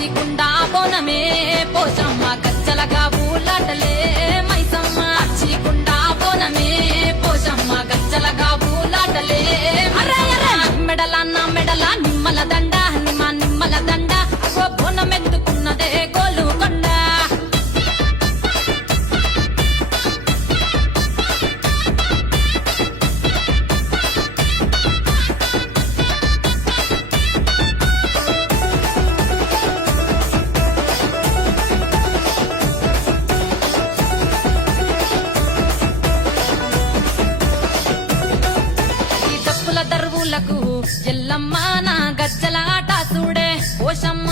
చీకుండా బోనమే పోషమ్మ గజ్జలగా పూలాటలే మైసమ్మ చీకుండా బోనమే పోషమ్మ గజ్జలగా పూలాటలే మెడలన్న మెడల నిమ్మల దండ నిమ్మల దండ అగో బోనమెత్తుకున్నదే గోలుకొండ దరువులకు ఎల్లమ్మ నా గజ్జల ఆట చూడే పోషమ్మ